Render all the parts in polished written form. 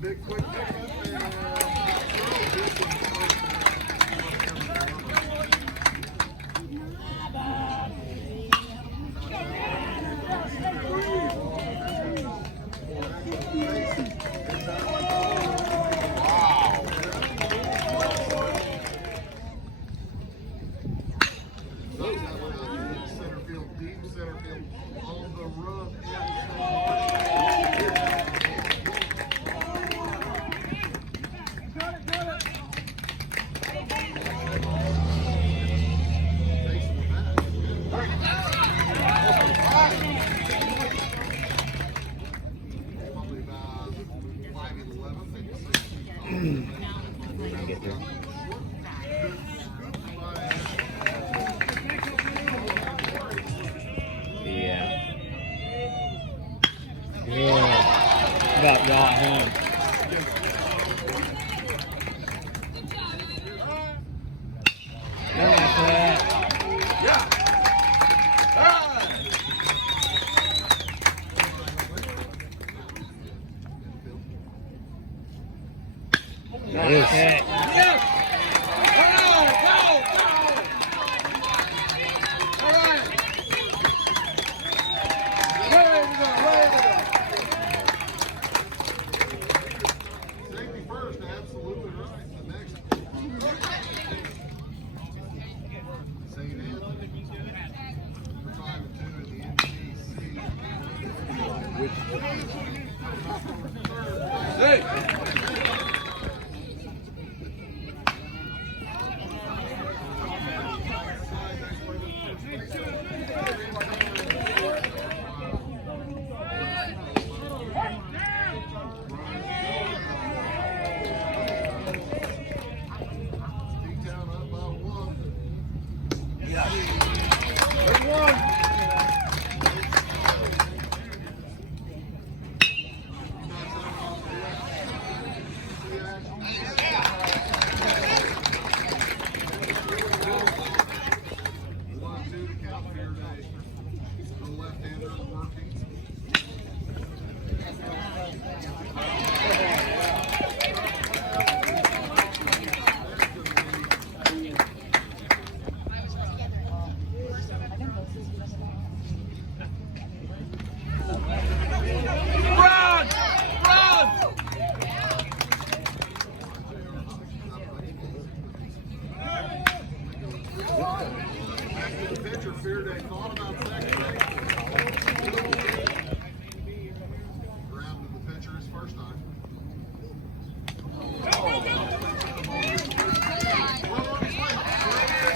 Big quick pickup center field, deep center field, on the run. Get there. Yeah. Good. About got him. Nice catch. Safety first, absolutely right. The next St. Anthony, 5-2 in the NCC. Hey!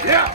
Yeah.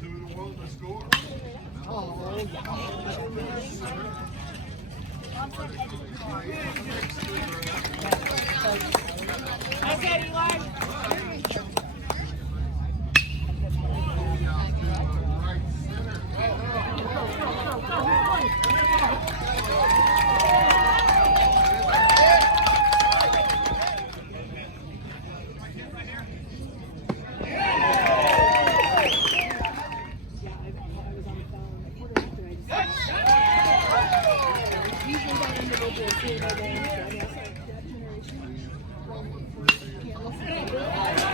2-0 the score. Okay, Eli. Can't listen to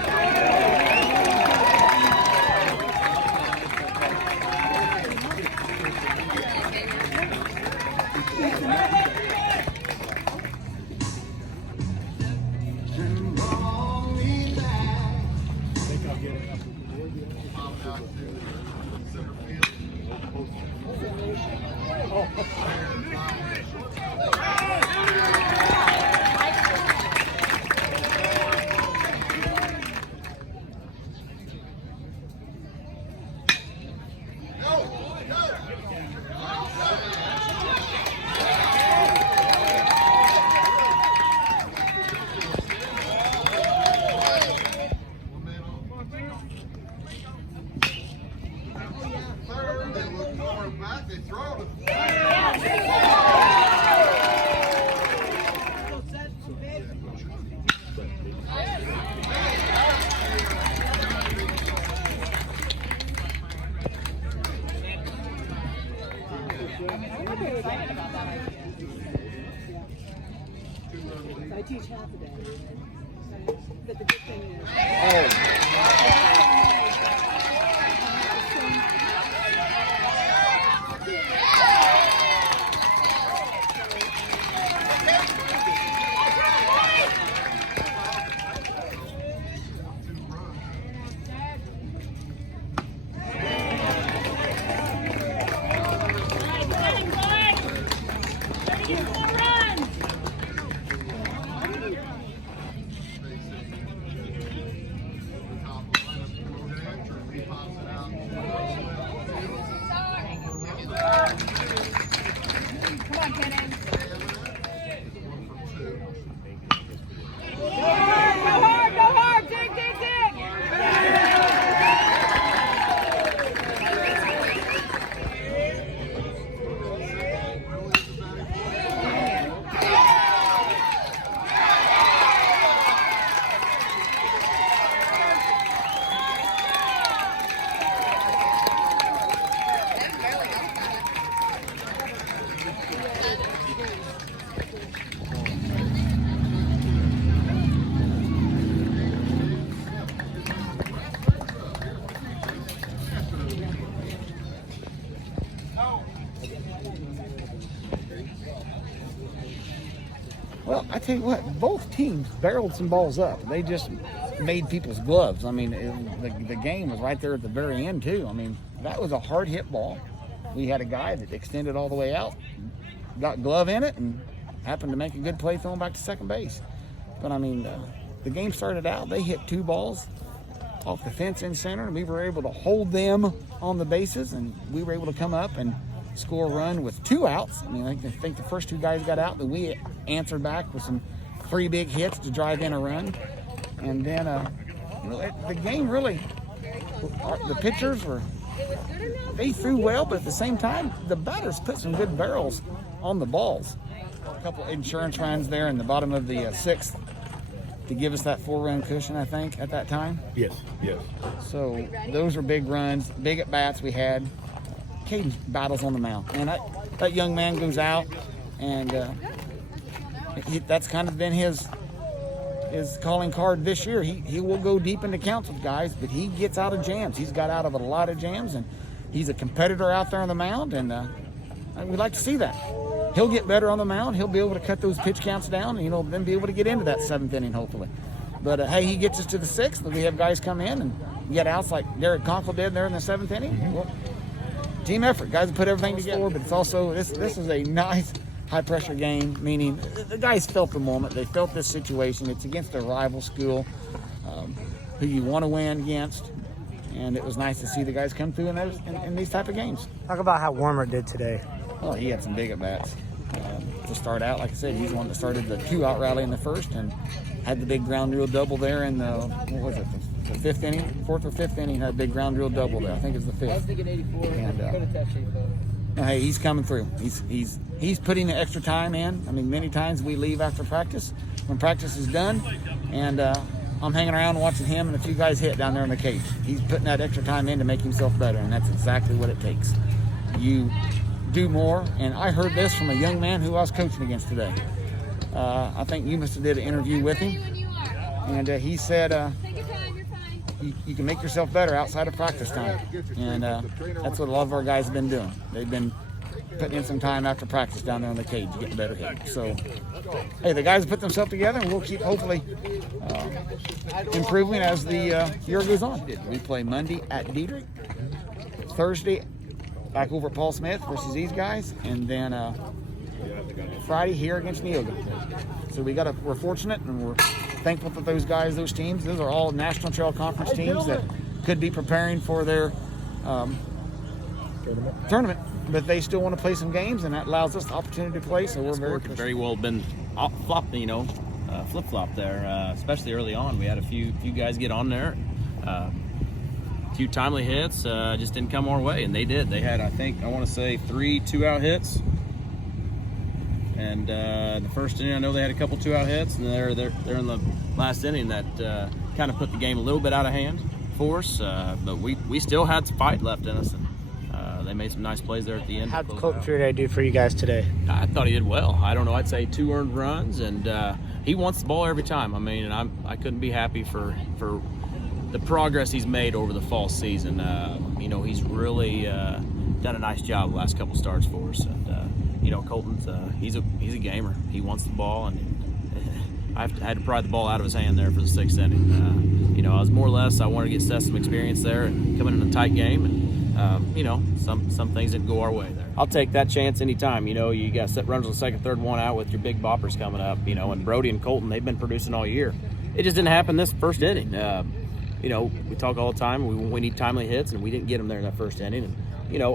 Pop out to center field. Third, they look forward back, they throw it. I teach half a day. But the good thing is, Well, I tell you what, both teams barreled some balls up. They just made people's gloves. I mean, the game was right there at the very end, too. I mean, that was a hard hit ball. We had a guy that extended all the way out, got glove in it, and happened to make a good play throwing back to second base. But, I mean, the game started out, they hit two balls off the fence in center, and we were able to hold them on the bases, and we were able to come up and score a run with two outs. I mean, I think the first two guys got out, and we answered back with some three big hits to drive in a run. And then, the game really, the pitchers they threw well, but at the same time, the batters put some good barrels on the balls. A couple insurance runs there in the bottom of the sixth to give us that 4-run cushion, I think, at that time. Yes, yes. So those were big runs, big at-bats we had. Caden's battles on the mound. And that young man goes out, and that's kind of been his calling card this year. He will go deep into counts with guys, but he gets out of jams. He's got out of a lot of jams, and he's a competitor out there on the mound, and we'd like to see that. He'll get better on the mound. He'll be able to cut those pitch counts down, and then be able to get into that seventh inning, hopefully. But, hey, he gets us to the sixth, and we have guys come in and get outs like Derek Conkle did there in the seventh inning. Mm-hmm. Well, team effort. Guys put everything together, but it's also, this is a nice high-pressure game, meaning the guys felt the moment. They felt this situation. It's against a rival school who you want to win against, and it was nice to see the guys come through in these type of games. Talk about how Warmer did today. Well, he had some big at-bats. To start out, like I said, he's the one that started the two-out rally in the first and had the big ground rule double there in the, the fifth inning, fourth or fifth inning, had a big ground rule double there. I think it was the fifth. I was thinking 84. And hey, he's coming through. He's putting the extra time in. I mean, many times we leave after practice when practice is done, and I'm hanging around watching him and a few guys hit down there in the cage. He's putting that extra time in to make himself better, and that's exactly what it takes. You do more, and I heard this from a young man who I was coaching against today. I think you must have did an interview with him, and he said you can make yourself better outside of practice time, and that's what a lot of our guys have been doing. They've been putting in some time after practice down there in the cage, getting better hit. So, hey, the guys have put themselves together, and we'll keep hopefully improving as the year goes on. We play Monday at Diedrich, Thursday back over at Paul Smith versus these guys, and then Friday here against Neoga. So we're fortunate and we're thankful that those teams, those are all National Trail Conference teams that could be preparing for their tournament, but they still want to play some games, and that allows us the opportunity to play. So we're very well been flip-flop there, especially early on. We had a few guys get on there, a few timely hits, just didn't come our way, and they did. They had, I want to say 3 2-out hits, and the first inning I know they had a couple 2-out hits, and they're in the last inning that kind of put the game a little bit out of hand for us, but we still had some fight left in us, and they made some nice plays there at the end. How'd Colton Friday do for you guys today? I thought he did well. I don't know, I'd say 2 earned runs, and he wants the ball every time. I mean, and I couldn't be happy for the progress he's made over the fall season. He's really done a nice job the last couple starts for us, and Colton's he's a gamer. He wants the ball, and I had to pry the ball out of his hand there for the 6th inning. I was more or less, I wanted to get Seth some experience there and coming in a tight game, and some things didn't go our way there. I'll take that chance anytime. You got set runners on the second, third, 1 out with your big boppers coming up. And Brody and Colton, they've been producing all year. It just didn't happen this first inning. We talk all the time. We need timely hits, and we didn't get them there in that first inning. And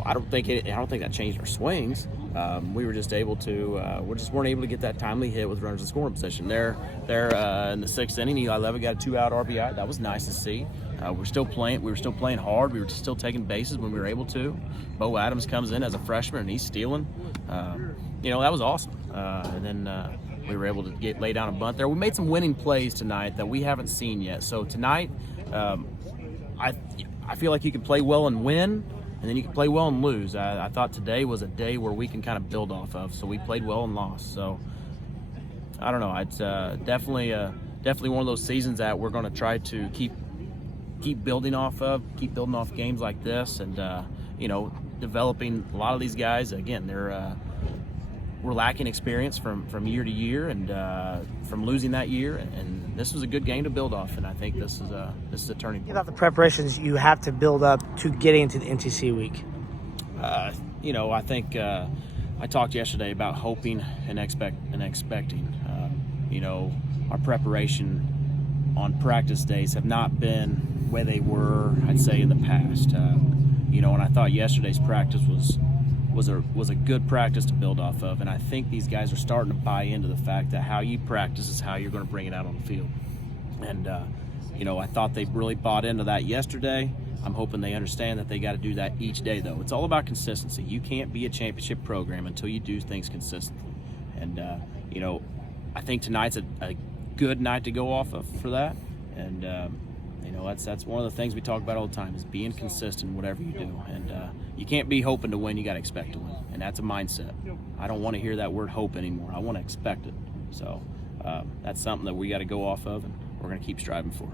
I don't think that changed our swings. We were just able to. We just weren't able to get that timely hit with runners in scoring position. There in the 6th inning, Eli Levitt got a 2-out RBI. That was nice to see. We were still playing hard. We were still taking bases when we were able to. Bo Adams comes in as a freshman, and he's stealing. That was awesome. And then we were able to lay down a bunt there. We made some winning plays tonight that we haven't seen yet. So tonight, I feel like you can play well and win, and then you can play well and lose. I thought today was a day where we can kind of build off of. So we played well and lost. So I don't know. It's definitely one of those seasons that we're going to try to keep building off of, keep building off games like this, and developing a lot of these guys. Again, we're lacking experience from year to year, and from losing that year, and this was a good game to build off, and I think this is a turning point. About the preparations you have to build up to getting into the NTC week. I think I talked yesterday about hoping and expecting. Our preparation on practice days have not been where they were, I'd say, in the past. And I thought yesterday's practice was a good practice to build off of, and I think these guys are starting to buy into the fact that how you practice is how you're going to bring it out on the field. And I thought they really bought into that yesterday. I'm hoping they understand that they got to do that each day, though. It's all about consistency. You can't be a championship program until you do things consistently. And I think tonight's a good night to go off of for that. And that's one of the things we talk about all the time, is being consistent in whatever you do. And you can't be hoping to win, you got to expect to win. And that's a mindset. I don't want to hear that word hope anymore. I want to expect it. So that's something that we got to go off of, and we're going to keep striving for.